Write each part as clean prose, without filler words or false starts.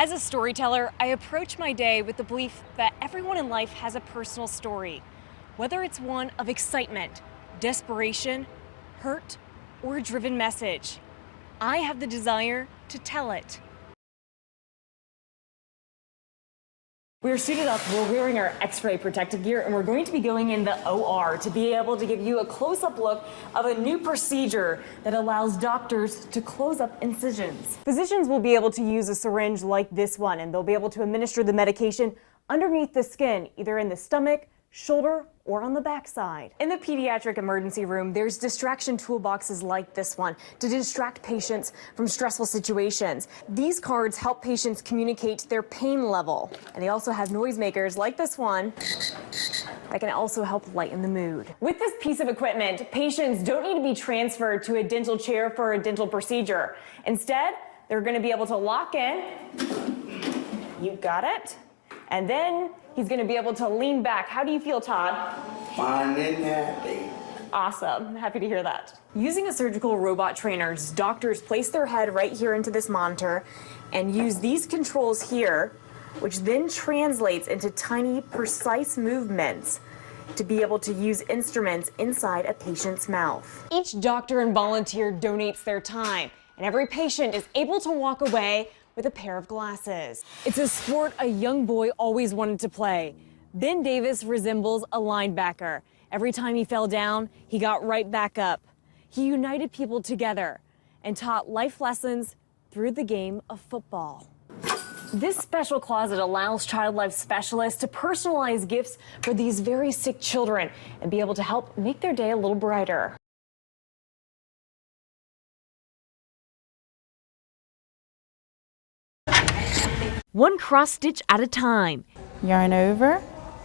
As a storyteller, I approach my day with the belief that everyone in life has a personal story, whether it's one of excitement, desperation, hurt, or a driven message. I have the desire to tell it. We're suited up, we're wearing our X-ray protective gear, and we're going to be going in the OR to be able to give you a close-up look of a new procedure that allows doctors to close up incisions. Physicians will be able to use a syringe like this one, and they'll be able to administer the medication underneath the skin, either in the stomach, shoulder, or on the backside. In the pediatric emergency room, there's distraction toolboxes like this one to distract patients from stressful situations. These cards help patients communicate their pain level. And they also have noisemakers like this one that can also help lighten the mood. With this piece of equipment, patients don't need to be transferred to a dental chair for a dental procedure. Instead, they're going to be able to lock in. You got it. And then he's going to be able to lean back. How do you feel, Todd? Fine and happy. Awesome. Happy to hear that. Using a surgical robot trainers, doctors place their head right here into this monitor and use these controls here, which then translates into tiny, precise movements to be able to use instruments inside a patient's mouth. Each doctor and volunteer donates their time, and every patient is able to walk away with a pair of glasses. It's a sport a young boy always wanted to play. Ben Davis resembles a linebacker. Every time he fell down, he got right back up. He united people together and taught life lessons through the game of football. This special closet allows child life specialists to personalize gifts for these very sick children and be able to help make their day a little brighter. One cross stitch at a time. Yarn over,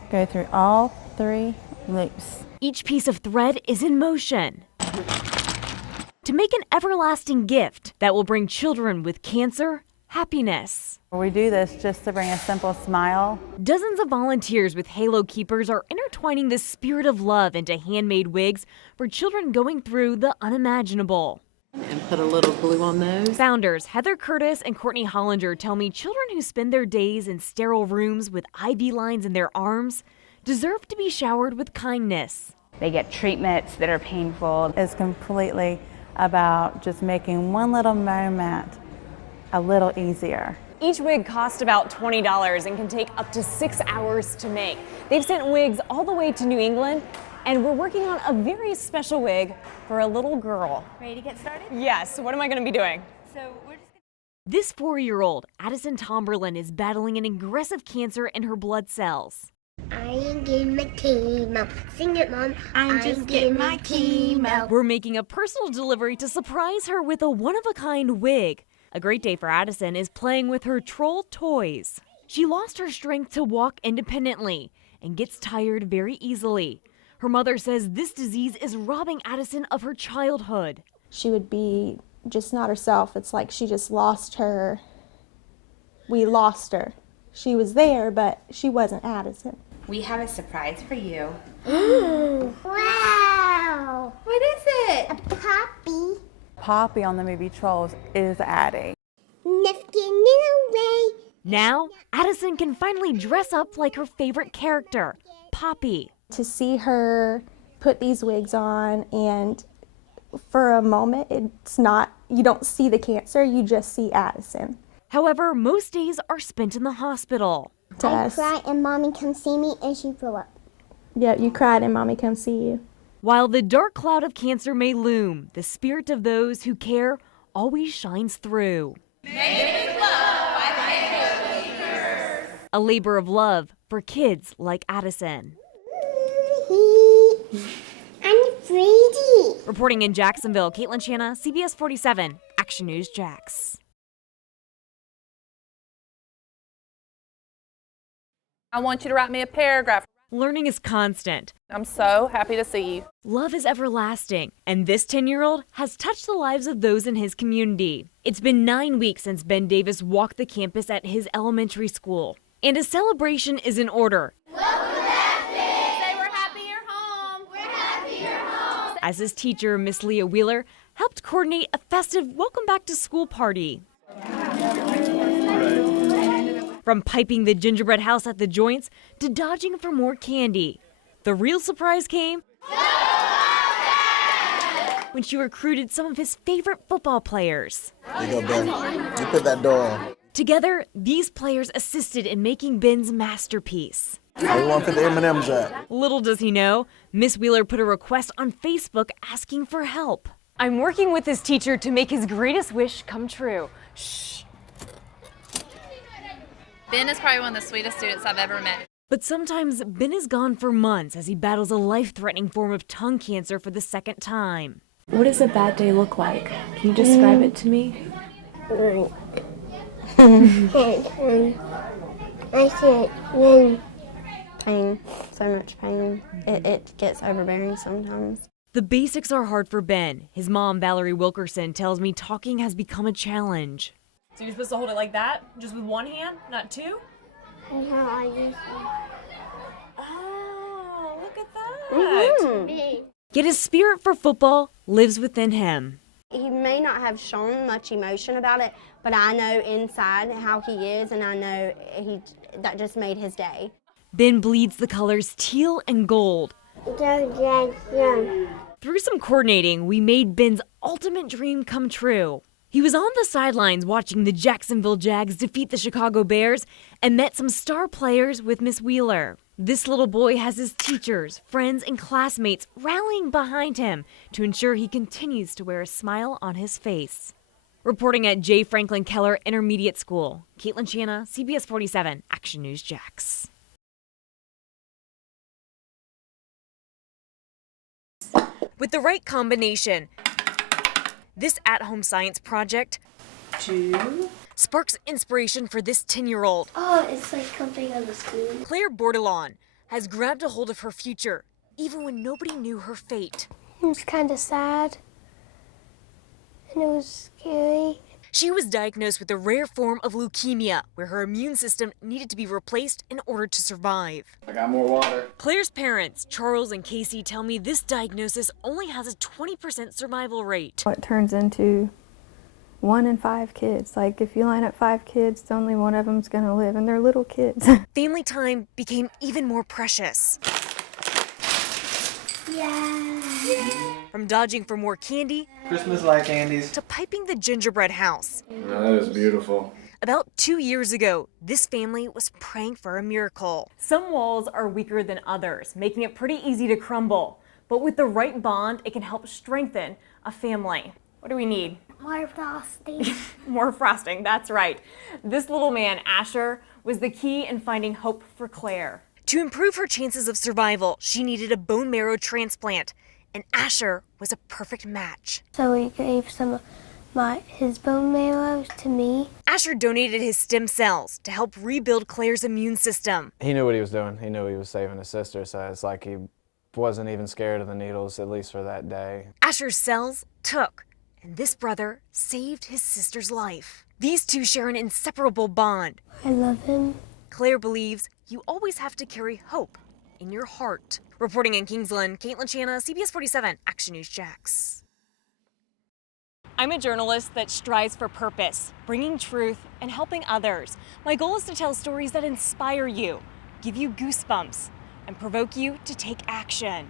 go through all 3 loops. Each piece of thread is in motion to make an everlasting gift that will bring children with cancer happiness. We do this just to bring a simple smile. Dozens of volunteers with Halo Keepers are intertwining the spirit of love into handmade wigs for children going through the unimaginable. And put a little glue on those. Founders Heather Curtis and Courtney Hollinger tell me children who spend their days in sterile rooms with IV lines in their arms deserve to be showered with kindness. They get treatments that are painful. It's completely about just making one little moment a little easier. Each wig costs about $20 and can take up to 6 hours to make. They've sent wigs all the way to New England, and we're working on a very special wig for a little girl. Ready to get started? Yes, what am I going to be doing? This 4-year-old, Addison Tomberlin, is battling an aggressive cancer in her blood cells. I'm getting my chemo. Sing it, Mom. I'm just getting my chemo. We're making a personal delivery to surprise her with a one-of-a-kind wig. A great day for Addison is playing with her troll toys. She lost her strength to walk independently and gets tired very easily. Her mother says this disease is robbing Addison of her childhood. She would be just not herself. It's like she just lost her. We lost her. She was there, but she wasn't Addison. We have a surprise for you. Ooh. Wow. What is it? A puppy. Poppy on the movie Trolls is Addie. Nifting it away. Now, Addison can finally dress up like her favorite character, Poppy. To see her put these wigs on, and for a moment, it's not, you don't see the cancer, you just see Addison. However, most days are spent in the hospital. I cry and Mommy come see me and she threw up. Yep, you cried and Mommy come see you. While the dark cloud of cancer may loom, the spirit of those who care always shines through. Made with love by Halo Keepers. A labor of love for kids like Addison. I'm pretty. Reporting in Jacksonville, Kaitlyn Chana, CBS 47, Action News Jax. I want you to write me a paragraph. Learning is constant. I'm so happy to see you. Love is everlasting, and this 10-year-old has touched the lives of those in his community. It's been 9 weeks since Ben Davis walked the campus at his elementary school, and a celebration is in order. Welcome back, Ben. Say we're happy you're home. We're happy you're home. As his teacher, Miss Leah Wheeler, helped coordinate a festive welcome back to school party. From piping the gingerbread house at the joints to dodging for more candy. The real surprise came when she recruited some of his favorite football players. There you go, Ben. You put that door on. Together, these players assisted in making Ben's masterpiece. How you want to put the M&Ms at? Little does he know, Miss Wheeler put a request on Facebook asking for help. I'm working with his teacher to make his greatest wish come true. Shh. Ben is probably one of the sweetest students I've ever met. But sometimes Ben is gone for months as he battles a life-threatening form of tongue cancer for the second time. What does a bad day look like? Can you describe it to me? I can't win. Pain, so much pain. It gets overbearing sometimes. The basics are hard for Ben. His mom, Valerie Wilkerson, tells me talking has become a challenge. So you're supposed to hold it like that? Just with one hand, not two? And how I used Oh, look at that. to. Yet his spirit for football lives within him. He may not have shown much emotion about it, but I know inside how he is, and I know that just made his day. Ben bleeds the colors teal and gold. Through some coordinating, we made Ben's ultimate dream come true. He was on the sidelines watching the Jacksonville Jags defeat the Chicago Bears and met some star players with Miss Wheeler. This little boy has his teachers, friends, and classmates rallying behind him to ensure he continues to wear a smile on his face. Reporting at J. Franklin Keller Intermediate School, Kaitlyn Chana, CBS 47, Action News Jax. With the right combination, this at-home science project sparks inspiration for this 10-year-old. Oh, it's like something on the spoon. Claire Bordelon has grabbed a hold of her future, even when nobody knew her fate. It was kind of sad. And it was scary. She was diagnosed with a rare form of leukemia, where her immune system needed to be replaced in order to survive. I got more water. Claire's parents, Charles and Casey, tell me this diagnosis only has a 20% survival rate. It turns into 1 in 5 kids. Like, if you line up 5 kids, only one of them's gonna live, and they're little kids. Family time became even more precious. Yeah. From dodging for more candy Christmas-like candies. to piping the gingerbread house. That is beautiful. About 2 years ago, this family was praying for a miracle. Some walls are weaker than others, making it pretty easy to crumble. But with the right bond, it can help strengthen a family. What do we need? More frosting. More frosting, that's right. This little man, Asher, was the key in finding hope for Claire. To improve her chances of survival, she needed a bone marrow transplant, and Asher was a perfect match. So he gave some of his bone marrow to me. Asher donated his stem cells to help rebuild Claire's immune system. He knew what he was doing. He knew he was saving his sister, so it's like he wasn't even scared of the needles, at least for that day. Asher's cells took, and this brother saved his sister's life. These two share an inseparable bond. I love him. Claire believes you always have to carry hope in your heart. Reporting in Kingsland, Kaitlyn Chana, CBS 47, Action News Jax. I'm a journalist that strives for purpose, bringing truth and helping others. My goal is to tell stories that inspire you, give you goosebumps, and provoke you to take action.